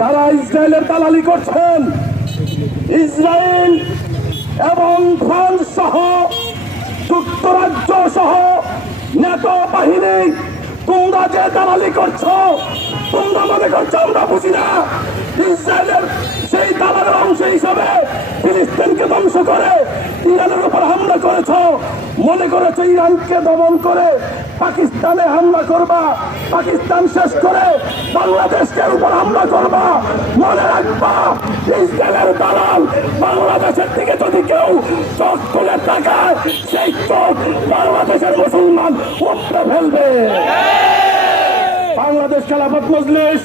তারা ইসরায়েলের দালালি করছেন। ইসরায়েল এবং ফ্রান্স সহ, যুক্তরাজ্য সহ নেটো বাহিনী তোমরা যে দালালি করছ, তোমরা মনে করছ আমরা বুঝি না। ইসরায়েলের সেই দালালের অংশ হিসাবে ফিলিস্তিনকে ধ্বংস করে ইরানের উপর হামলা মনে করেছ ইরানকে দমন করে, পাকিস্তানে হামলা করবা, পাকিস্তান শেষ করে, বাংলাদেশকে উপর হামলা করবা, মনে রাখবা, ইসরায়েলের দালাল বাংলাদেশের দিকে যদি কেউ চোখ তুলে তাকায়, সেই চোখ বাংলাদেশের মুসলমান উপড়ে ফেলবে। বাংলাদেশ খেলাফত মজলিস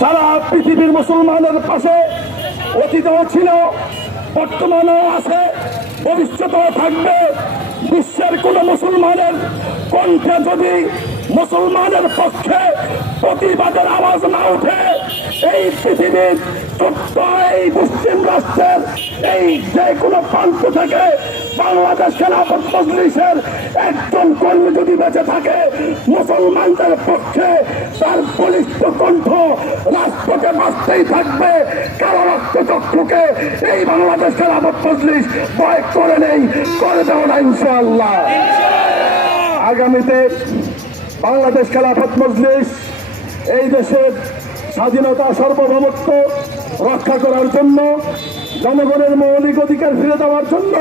সারা পৃথিবীর মুসলমানের পাশে অতীতেও ছিল, বর্তমানেও আছে, ভবিষ্যতেও থাকবে। বিশ্বের কোন মুসলমানের কণ্ঠে যদি মুসলমানের পক্ষে প্রতিবাদের আওয়াজ না ওঠে, এই পৃথিবীর ছোট্ট এই মুসলিম রাষ্ট্রের, এই যে কোনো প্রান্ত থেকে বাংলাদেশ খেলাফত মজলিসের একজন কর্মী যদি বেঁচে থাকে, মুসলমানদের পক্ষে তার বলিষ্ঠ কণ্ঠ রাষ্ট্রকে বাঁচতেই থাকবে। কারও রক্ত চক্রকে এই বাংলাদেশ খেলাফত মজলিস ভয় করে নেই, করে দেব না ইনশাআল্লাহ। আগামীতে বাংলাদেশ খেলাফত মজলিস এই দেশের স্বাধীনতা সার্বভৌমত্ব রক্ষা করার জন্য, জনগণের মৌলিক অধিকার ফিরে দেওয়ার জন্য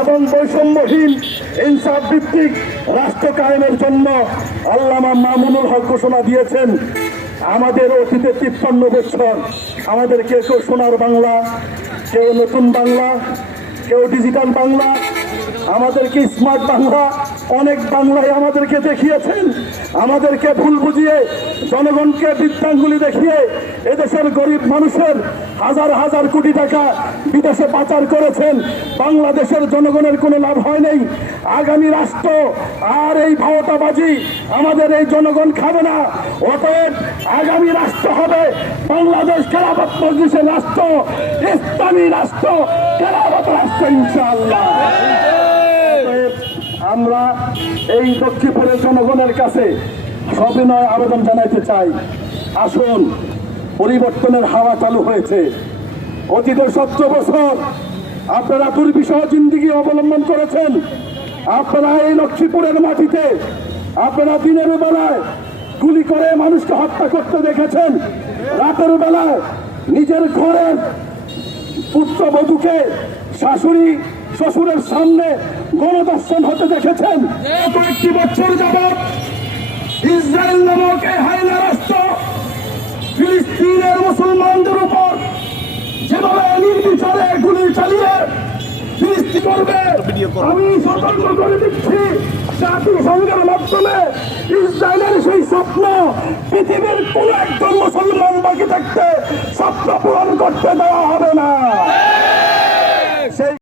এবং বৈষম্যহীন ইনসাফ ভিত্তিক রাষ্ট্র কায়েমের জন্য আল্লামা মামুনুল হক ঘোষণা দিয়েছেন আমাদের অতীতে তিপ্পান্ন বছর আমাদের কেউ কেউ সোনার বাংলা, কেউ নতুন বাংলা, কেউ ডিজিটাল বাংলা, আমাদেরকে স্মার্ট বাংলা, অনেক বাংলায় আমাদেরকে দেখিয়েছেন। আমাদেরকে ভুল বুঝিয়ে, জনগণকে বৃত্তাঙ্গুলি দেখিয়ে এদেশের গরিব মানুষের হাজার হাজার কোটি টাকা বিদেশে পাচার করেছেন। বাংলাদেশের জনগণের কোনো লাভ হয় নাই। আগামী রাষ্ট্র আর এই ভাওতাবাজি আমাদের এই জনগণ খাবে না। অতএব আগামী রাষ্ট্র হবে বাংলাদেশ খেলাফত মজলিসের রাষ্ট্র, ইসলামী রাষ্ট্র, খেলাফত রাষ্ট্র, ইনশাআল্লাহ। অতএব আমরা এই লক্ষ্মীপুরের জনগণের কাছে সবিনয় আবেদন জানাইতে চাই। আসুন, পরিবর্তনের হাওয়া চালু হয়েছে। অতীত সত্তর বছর আপনারা দুর্বিষহ জিন্দিগি অবলম্বন করেছেন। আপনারা এই লক্ষ্মীপুরের মাটিতে, আপনারা দিনের বেলায় গুলি করে মানুষকে হত্যা করতে দেখেছেন। রাতের বেলা নিজের ঘরের পুত্রবধূকে শাশুড়ি শ্বশুরের সামনে গণদর্শন হতে দেখেছেন। কয়েকটি বছর যাবৎ করবে? আমি সতর্ক করে দিচ্ছি। জাতিসংঘের মাধ্যমে ইসরায়েলের সেই স্বপ্ন পৃথিবীর কোন একজন মুসলমান বাকি থাকতে স্বপ্ন পূরণ করতে দেওয়া হবে না।